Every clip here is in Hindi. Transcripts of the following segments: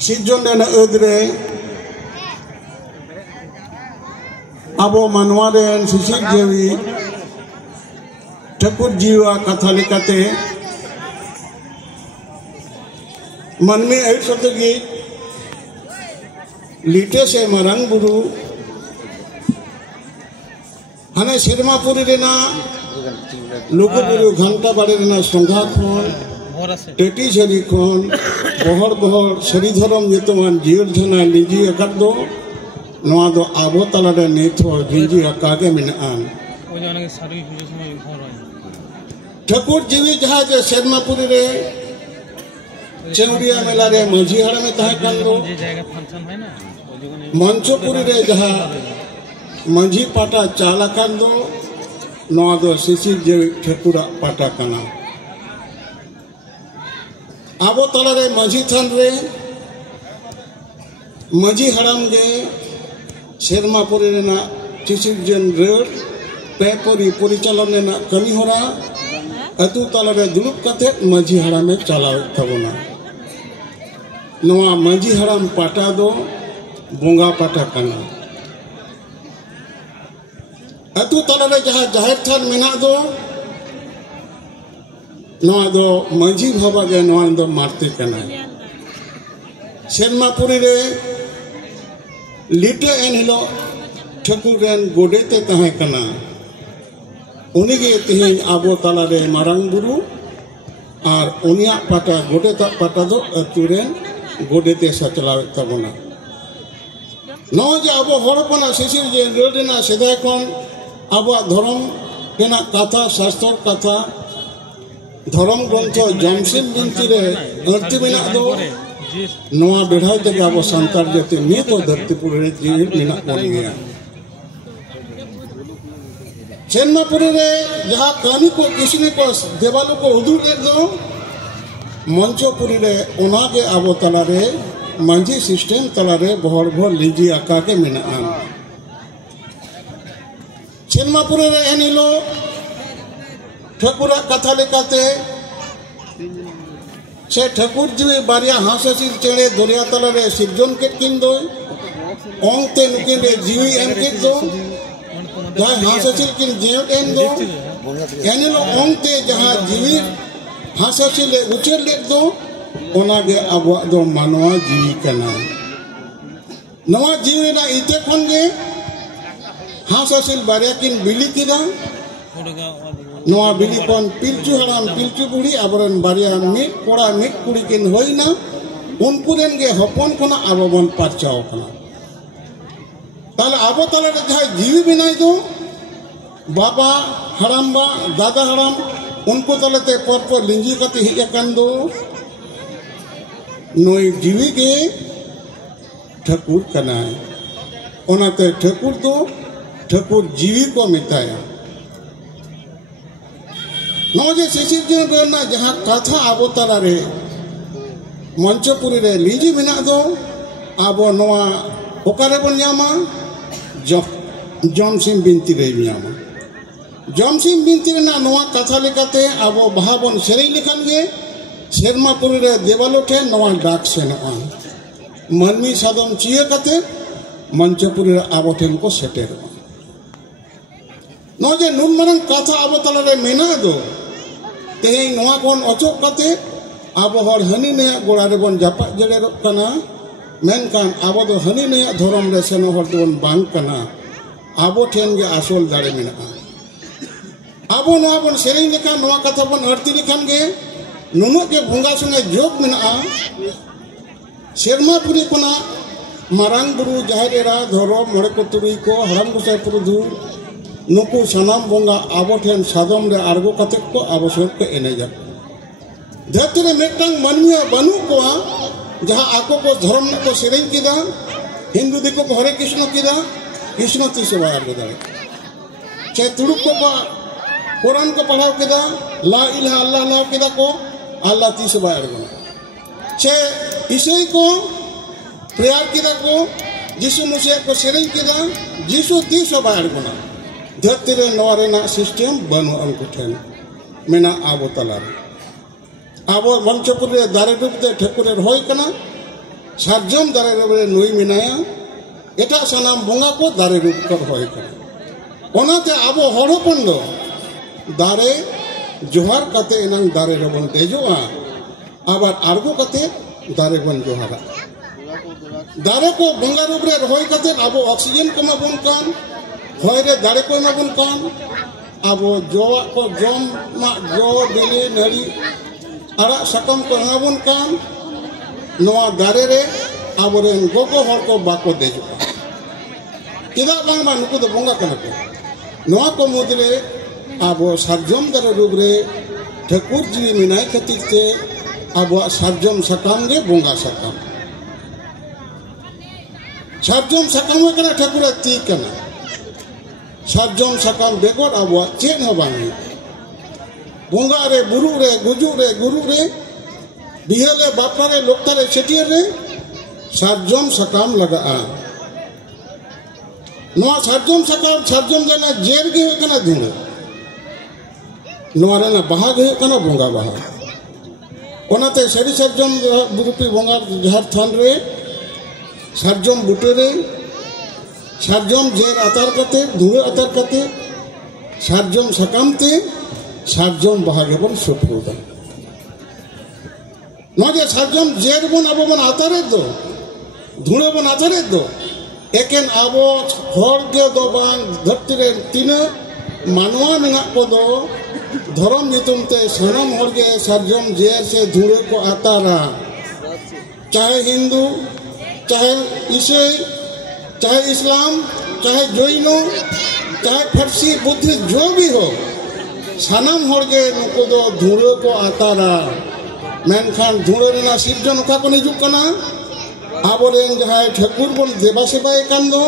सिजन अदरे अब मानवारे सिसिर जीवी ठाकुर जीवा कथा लेकाते मनमी ऐसतगी लीटे से मारंग बुरु हने सिरमापुरी रेना लुकुबुरु घंटा बाड़े रेना संघा खोन टेटी झरी खोन बहर बहर सरी धरम जेतमान जीव धना लिजी अकद दो नवा दो आबो तलारे नेथो जिंजी अकागे मिनान ठाकुर जीवी जहाँ जे सिरमापुरी रे चेउड़िया मेला रे माझी हाड़ा में तहे कान दो मंचोपुरी रे जहाँ माझी पाटा चाला कान दो नवा दो सिसिर जे ठाकुरा पाटा काना आबो तलारे माझी थान रे माझी हाड़ाम गे सेरमापुरी रेना सिसिर जन रेर पेपरी परिचालन रेना कमी होरा अतु तलारे दुलुप कते माझी हाड़ाम में चलाव तबना नवा माझी हाड़ाम पाटा दो बोंगा पाटा काना अतु तलारे जहाँ जाहिर थान मेना दो नवा दो माझी बाबा गे नवा दो मारते कना सेरमापुरी रे लीटे एन हिलो ठाकुर रेन गोडेते तहे कना उनी गे तेहें आबो तलारे मारंग बुरु और उनिया पाटा गोडेता पाटा दो अतु रेन गोडेते सचलाव तबना नवा जे आबो हड़पना सिसिर जे रेना सेदाय कोन आबो धर्म रेना कथा शास्त्र कथा धर्म ग्रंथ जमसिम बिनती रे धरती मेना दो नवा बेढ़ाई तक आबो संतार जते नित धरतीपुर रे जीवित मेना कोन गया सेरमापुरी रे जहाँ कामी को किसने को देवालों को उदूर दे दो मंचोपुरी रे उनागे आबो तलारे मांझी सिस्टम तलारे बहर भर लीजी आका के मेना सेरमापुरी रे एनिलो ठाकुर कथा लेकाते से ठाकुर जीवी बारिया हांससिर चेड़े दरिया तलारे सिरजन के किन दो ओंगते नुकिन रे जीवी एम के दो जहाँ हांससिर किन जीव एम दो एनिलो ओंगते जहाँ जीवी हांससिर ले उचर ले दो ओनागे आबो दो मानवा जीवी कना नवा जीवी ना इते खन गे हांससिर बारिया किन बिली किदा नवा बिली कोन पिलचु हराम पिलचु बुढ़ी आबरन बारिया मिट कोड़ा मिट कुड़ी किन होइना उनको रेन गे हपन कोना आबो बन पाचाओ कना ताले आबो ताले जहाँ जीवी बिनाई दो बाबा हराम बा दादा हराम उनको ताले ते पर लिंजी कते हिया कान दो नोई जीवी के ठाकुर कना ओनाते ठाकुर दो ठाकुर जीवी को मिताया नौजे सिसिर जन रेना जहाँ कथा आबो तलारे मंचोपुरी रे लीजी मेना दो आबो नवा ओकारे बन न्यामा जमसिम बिनती रे न्यामा जमसिम बिनती रे ना नवा कथा लेकाते आबो बाहा बन सेरेई लेखान गे सेरमापुरी रे देवालो ठे नवा डाक सेना मनमी सादम चिए कते मंचोपुरी रे आबो ठेन को सेटेर नौजे नुन मरंग कथा आबो तलारे मेना दो तेहें नवा कोन अचोक कते आबो हर हनी ने गोड़ा रे बन जापा जड़े कना मेनकान आबो दो हनी ने धर्म रे सेनो हर दोन बांग कना आबो ठेन गे आसोल दाड़े मेना आबो नवा बन सेरेई लेखा नवा कथा बन अरती लेखान गे नुनो के भोंगा संगे जोग मेना सेरमापुरी कोना मारंग बुरु जाहिर एरा धर्म मोड़े को तुरुई को हराम गोसाई पुरुधु नुकु सनाम बोंगा आबो ठेन सादम रे आर्गो कते को आबो सोक को एनेजा धरती रे मेटंग मनमिया बनु को जहाँ आको को धर्म न को सेरेई किदा हिंदू दिको को हरे कृष्ण तीस बार गदारे चाहे तुड़ुक को कुरान को पढ़ाओ किदा ला इलाहा अल्लाह ला किदा को अल्लाह तीस बार गना चाहे ईसाई को प्रेयर किदा को यीशु मसीह को सेरेई किदा यीशु तीस बार गना धरती रे नवा ना सिस्टम बनु अंकु ठेन मेना आबो तलारे आबो मंचपुर रे दारे डुबते ठाकुर रे होय कना सारजम दारे रे नुई मिनाया एटा सानाम बोंगा को दारे रूप कर होय कना ओनाते आबो हर हपन दो दारे जोहार कते एनांग दारे रेबन देजोआ आबार आरगो कते दारे बन जोहारा दारे को बोंगा रूप रे होय कते आबो ऑक्सीजन कमा बन कान होय रे दारे को मा बन कान आबो जोआ को जम मा जो बिली नड़ी आरा सकम को मा बन कान नोआ दारे रे आबोरेन गोगो हर को बाको देजोआ किदा बांग मा नुकु दो बोंगा कना को नोआ को मुदरे आबो सारजम दारे रूप रे ठाकुर जी मिनाय खातिर ते आबो सारजम सकाम गे बोंगा सकाम सारजम सकाम कना ठाकुर ती कना सारजम सकाम बेगर आबो चेन हो बांगी बोंगा रे बुरु रे गुजु रे गुरु रे बिहले बापा रे लोकता रे छटियर रे सारजम सकाम लगा नोआ सारजम सकाम सारजम जना जेर गे कना धुना नोआ रे ना बाहा गे कना बोंगा बाहा ओनाते सरी सारजम बुरुपी बोंगा जहर थान रे सारजम बुटे रे सारजम जेर आतार कते धुए आतार कते सारजम सकाम ते सारजम बाहा गे बन सुपुदा नोजे सारजम जेर बन आबो बन आतारे दो धुए बन आतारे दो एकेन आबो हर गे दो बांग धरती रे तीन मानवा मेना को दो धर्म नितुम ते सनम हर गे सारजम जेर से धुए को आतारा चाहे हिंदू चाहे ईसाई चाहे इस्लाम चाहे जैनो चाहे फरसी बुद्धिस्ट जो भी हो सनम हर गे नुको दो धुए को आतारा मेनखान धुए रेना सिरजन ओका को निजुक कना आबोरेन जहाय ठाकुर बन देवा सेवाय कान दो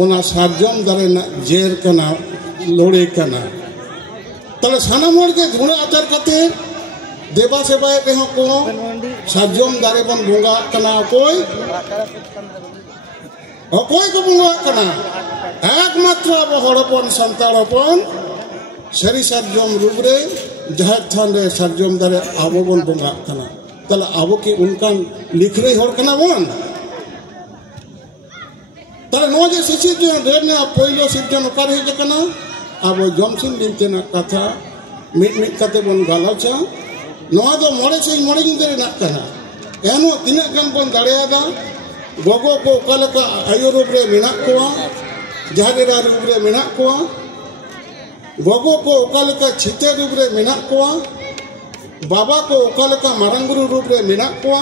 ओना सारजम दारे ना जेर कना लोड़े कना तले सानाम हर गे धुए आतार कते देवा सेवाय रे को सारजम दारे बन बोंगा कना कोई को बोंगा कना एकमात्र अब हड़पन संताल हपन सरी सारजम रूप रे जहाज थान रे सारजम दारे आबो बन बोंगा कना तले आबो के उनकान लिखरे हर कना बन तले नो जे सिसी जो रेने पहिलो सिजन ओकार हे कना आबो जमसिन बिनतेना कथा मिट मिट कते बन गालाचा नोआ दो मोड़े से मोड़े जिंदे ना कना एनो तिना गन बन दाड़ेयादा गोगो को ओकालका आयो रूप रे मेना कोआ जहागेरा रूप रे मेना कोआ गोगो को ओकालका छिते रूप रे मेना कोआ बाबा को ओकालका मारंगुरु रूप रे मेना कोआ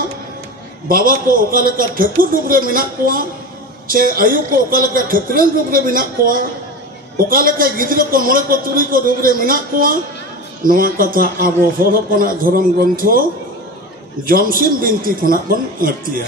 बाबा को ओकालका ठाकुर रूप रे मेना कोआ से आयु को ओकालका ठाकुरन रूप रे मेना कोआ ओकालका गिद्र को मोड़े को तुरी को रूप रे मेना कोआ नोआ कथा आबो हर हपना धर्म ग्रंथ जमसिम बिनती खना बन अंगतिया।